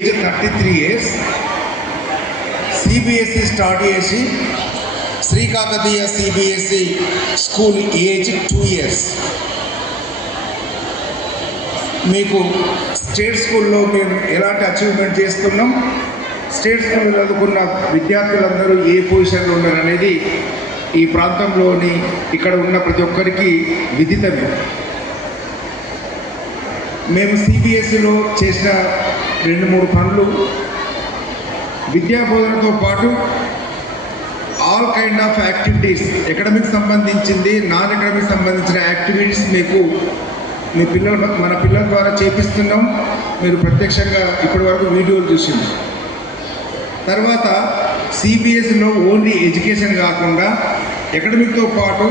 33 years CBSE start చేసి శ్రీకాకతీయ CBSE school age 2 years. మీకు state స్కూల్లో మేము ఎలాంటి అచీవ్మెంట్ చేస్తున్నాం, స్టేట్ స్కూల్లో చదువుకున్న విద్యార్థులందరూ ఏ పొజిషన్లో ఉన్నారు అనేది ఈ ప్రాంతంలోని ఇక్కడ ఉన్న ప్రతి ఒక్కరికి విదితమే. మేము CBSEలో చేసిన 2-3 పనులు విద్యా బోధనతో పాటు all kind of activities, academic సంబంధించింది, నాన్ అకాడమిక్ సంబంధించిన యాక్టివిటీస్ మీకు మన పిల్లల ద్వారా చేపిస్తున్నాం. మీరు ప్రత్యక్షంగా ఇప్పటి వరకు వీడియోలు చూసింది. తర్వాత CBSEలో ఓన్లీ ఎడ్యుకేషన్ కాకుండా అకాడమిక్తో పాటు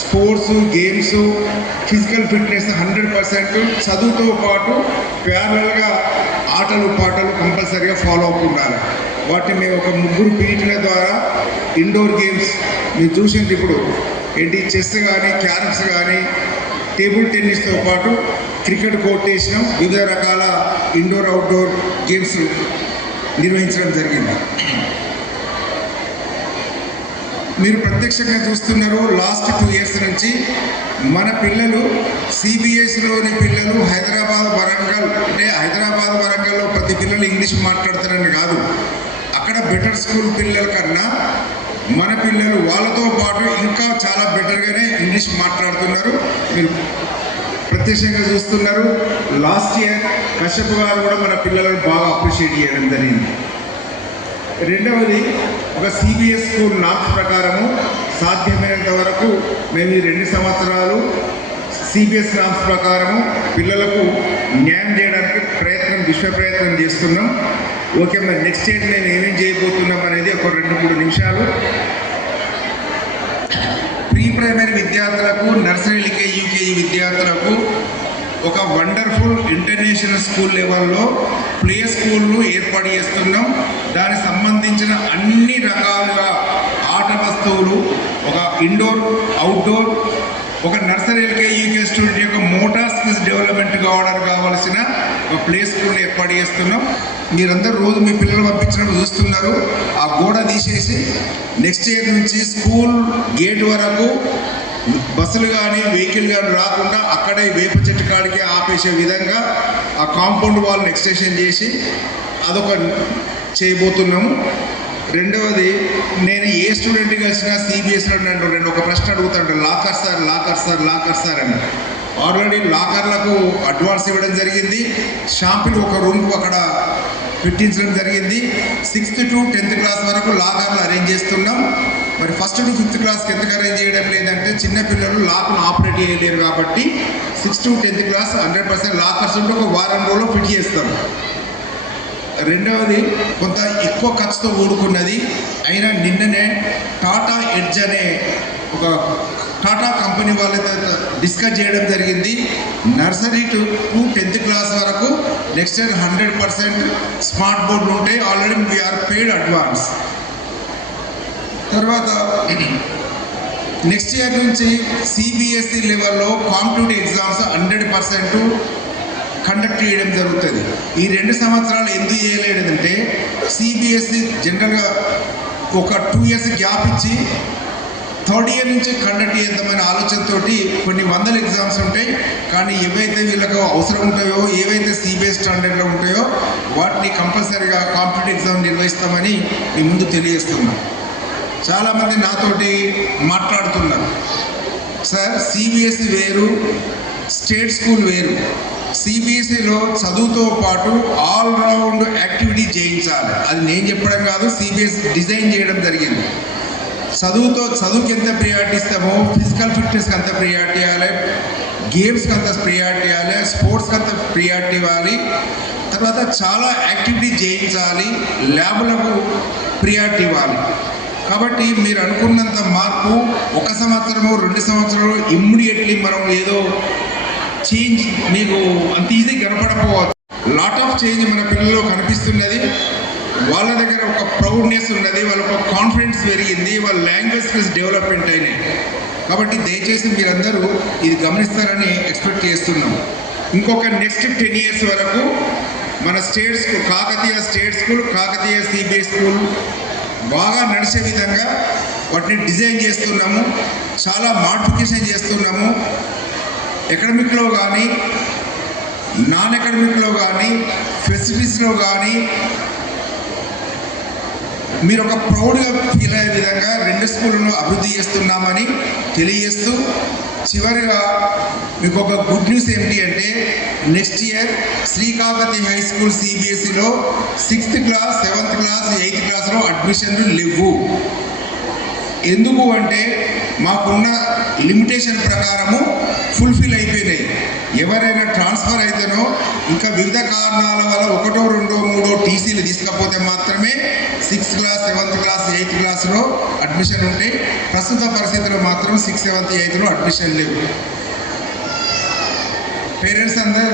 స్పోర్ట్స్, గేమ్స్, ఫిజికల్ ఫిట్నెస్ 100%, చదువుతో పాటు ప్యారలల్గా ఆటలు పాటలు కంపల్సరీగా ఫాలో అప్ ఉండాలి. వాటిని మేము ఒక 3 పీరియడ్ల ద్వారా ఇండోర్ గేమ్స్ మీరు చూసింది ఇప్పుడు ఏంటి, చెస్ కానీ, క్యారమ్స్ కానీ, టేబుల్ టెన్నిస్తో పాటు క్రికెట్ కోర్ట్ వేసినాం. వివిధ రకాల ఇండోర్ అవుట్డోర్ గేమ్స్ నిర్వహించడం జరిగింది. మీరు ప్రత్యక్షంగా చూస్తున్నారు. లాస్ట్ 2 years నుంచి మన పిల్లలు CBSEలోని పిల్లలు హైదరాబాద్, వరంగల్, అంటే హైదరాబాద్, వరంగల్లో ప్రతి పిల్లలు ఇంగ్లీష్ మాట్లాడుతారని కాదు, అక్కడ బెటర్ స్కూల్ పిల్లల కన్నా మన పిల్లలు వాళ్ళతో పాటు ఇంకా చాలా బెటర్గానే ఇంగ్లీష్ మాట్లాడుతున్నారు. మీరు ప్రత్యక్షంగా చూస్తున్నారు. లాస్ట్ ఇయర్ కశ్యప్ గారు కూడా మన పిల్లలను బాగా అప్రిషియేట్ చేయడం జరిగింది. రెండవది, ఒక CBSE స్కూల్ నామ్స్ ప్రకారము సాధ్యమైనంత వరకు మేము ఈ 2 సంవత్సరాలు CBSE నామ్స్ ప్రకారము పిల్లలకు న్యాయం చేయడానికి విశ్వ ప్రయత్నం చేస్తున్నాం. ఓకే, మరి నెక్స్ట్ ఇయర్ మేము ఏమేం చేయబోతున్నాం అనేది ఒక 2-3 నిమిషాలు. ప్రీ ప్రైమరీ విద్యార్థులకు, నర్సరీ, LKG, UKG విద్యార్థులకు ఒక వండర్ఫుల్ ఇంటర్నేషనల్ స్కూల్ లెవెల్లో ప్లే స్కూళ్ళు ఏర్పాటు చేస్తున్నాం. దానికి సంబంధించిన అన్ని రకాలుగా ఆట వస్తువులు, ఒక ఇండోర్, అవుట్డోర్, ఒక నర్సరీ, LKG, UKG స్టూడెంట్ యొక్క మోటార్ స్కిల్స్ డెవలప్మెంట్ కావాల్సిన ఒక ప్లే స్కూల్ ఏర్పాటు చేస్తున్నాం. మీరందరూ రోజు మీ పిల్లలు పంపించినప్పుడు చూస్తున్నారు. ఆ గోడ తీసేసి నెక్స్ట్ ఇయర్ నుంచి స్కూల్ గేట్ వరకు బస్సులు కానీ, వెహికల్ కానీ రాకుండా అక్కడే వేప చెట్టు కాడికి ఆపేసే విధంగా ఆ కాంపౌండ్ వాల్ని ఎక్స్టెన్షన్ చేసి అదొక చేయబోతున్నాము. రెండవది, నేను ఏ స్టూడెంట్ కలిసినా CBSEలో నన్ను ఒక ప్రశ్న అడుగుతాడు, లాకర్ సార్ అని. ఆల్రెడీ లాకర్లకు అడ్వాన్స్ ఇవ్వడం జరిగింది. షాంపులు ఒక రూమ్కు అక్కడ పెట్టించడం జరిగింది. 6th to 10th క్లాస్ వరకు లాకర్లు అరేంజ్ చేస్తున్నాం. మరి 1st to 5th క్లాస్కి ఎందుకు అరేంజ్ చేయడం లేదంటే చిన్నపిల్లలు లాక్ను ఆపరేట్ చేయలేరు కాబట్టి 6th to 10th class 100% lockers ఉంటే ఒక వారం రోజులు ఫిట్ చేస్తాం. రెండవది, కొంత ఎక్కువ ఖర్చుతో కూడుకున్నది అయినా నిన్ననే టాటా ఎడ్జ్ అనే ఒక టాటా కంపెనీ వాళ్ళతో డిస్కస్ చేయడం జరిగింది. నర్సరీ టు 10th క్లాస్ వరకు నెక్స్ట్ ఇయర్ 100% స్మార్ట్ బోర్డులు ఉంటాయి. Already we are paid advance. తర్వాత నెక్స్ట్ ఇయర్ నుంచి CBSE లెవెల్లో కాంపిటేటివ్ ఎగ్జామ్స్ 100% కండక్ట్ చేయడం జరుగుతుంది. ఈ 2 సంవత్సరాలు ఎందుకు చేయలేదంటే CBSE జనరల్గా ఒక 2 years గ్యాప్ ఇచ్చి 3rd year నుంచి కండక్ట్ చేద్దామనే ఆలోచనతో కొన్ని 100 ఎగ్జామ్స్ ఉంటాయి. కానీ ఏవైతే వీళ్ళకు అవసరం ఉంటాయో, ఏవైతే CBSE స్టాండర్డ్లో ఉంటాయో వాటిని కంపల్సరీగా కాంపిటేటివ్ ఎగ్జామ్ నిర్వహిస్తామని మీ ముందు తెలియజేస్తున్నాం. చాలామంది నాతోటి మాట్లాడుతున్నారు, సార్ CBSE వేరు, స్టేట్ స్కూల్ వేరు. CBSEలో చదువుతో పాటు ఆల్రౌండ్ యాక్టివిటీ చేయించాలి. అది నేను చెప్పడం కాదు, CBSE డిజైన్ చేయడం జరిగింది. చదువుకి ఎంత ప్రియారిటీ ఇస్తామో ఫిజికల్ ఫిట్నెస్కి అంత ప్రియారిటీ ఇవ్వాలి, గేమ్స్కి అంత ప్రియారిటీ ఇవ్వాలి, స్పోర్ట్స్కి అంత ప్రియారిటీ ఇవ్వాలి. తర్వాత చాలా యాక్టివిటీ చేయించాలి, ల్యాబ్లకు ప్రియారిటీ ఇవ్వాలి. కాబట్టి మీరు అనుకున్నంత మార్పు 1 సంవత్సరము 2 సంవత్సరాలు ఇమ్మీడియట్లీ మనం ఏదో చేంజ్ మీకు అంత ఈజీ కనపడకపోవచ్చు. లాట్ ఆఫ్ చేంజ్ మన పిల్లల్లో కనిపిస్తున్నది. వాళ్ళ దగ్గర ఒక ప్రౌడ్నెస్ ఉన్నది, వాళ్ళకు ఒక కాన్ఫిడెన్స్ పెరిగింది, వాళ్ళ లాంగ్వేజ్ స్కిల్స్ డెవలప్మెంట్ అయినాయి. కాబట్టి దయచేసి మీరందరూ ఇది గమనిస్తారని ఎక్స్పెక్ట్ చేస్తున్నాం. ఇంకొక నెక్స్ట్ 10 years వరకు మన state school Kakatiya state school, Kakatiya CBSE school బాగా నడిచే విధంగా వాటిని డిజైన్ చేస్తున్నాము. చాలా మాడిఫికేషన్ చేస్తున్నాము. అకాడమిక్లో కానీ, నాన్ అకాడమిక్లో కానీ, ఫెసిలిటీస్లో కానీ మీరు ఒక ప్రౌడ్గా ఫీల్ అయ్యే విధంగా రెండు స్కూళ్ళను అభివృద్ధి చేస్తున్నామని తెలియజేస్తూ, చివరిగా మీకు ఒక గుడ్ న్యూస్ ఏంటి అంటే next year Sri Kakatiya high school సిబిఎస్ఈలో 6th class, 7th class, 8th క్లాస్లో అడ్మిషన్లు లేవు. ఎందుకు అంటే మాకున్న లిమిటేషన్ ప్రకారము ఫుల్ఫిల్ అయిపోయినాయి. ఎవరైనా ట్రాన్స్ఫర్ అయితేనో ఇంకా వివిధ కారణాల వల్ల 1, 2, 3 టీసీలు తీసుకపోతే మాత్రమే 6th class, 7th class, 8th క్లాస్లో అడ్మిషన్ ఉంటాయి. ప్రస్తుత పరిస్థితిలో మాత్రం 6th, 7th, 8thలో అడ్మిషన్ లేవు. పేరెంట్స్ అందరూ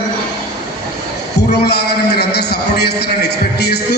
పూర్వంలాగానే మీరు అందరూ సపోర్ట్ చేస్తారని ఎక్స్పెక్ట్ చేస్తూ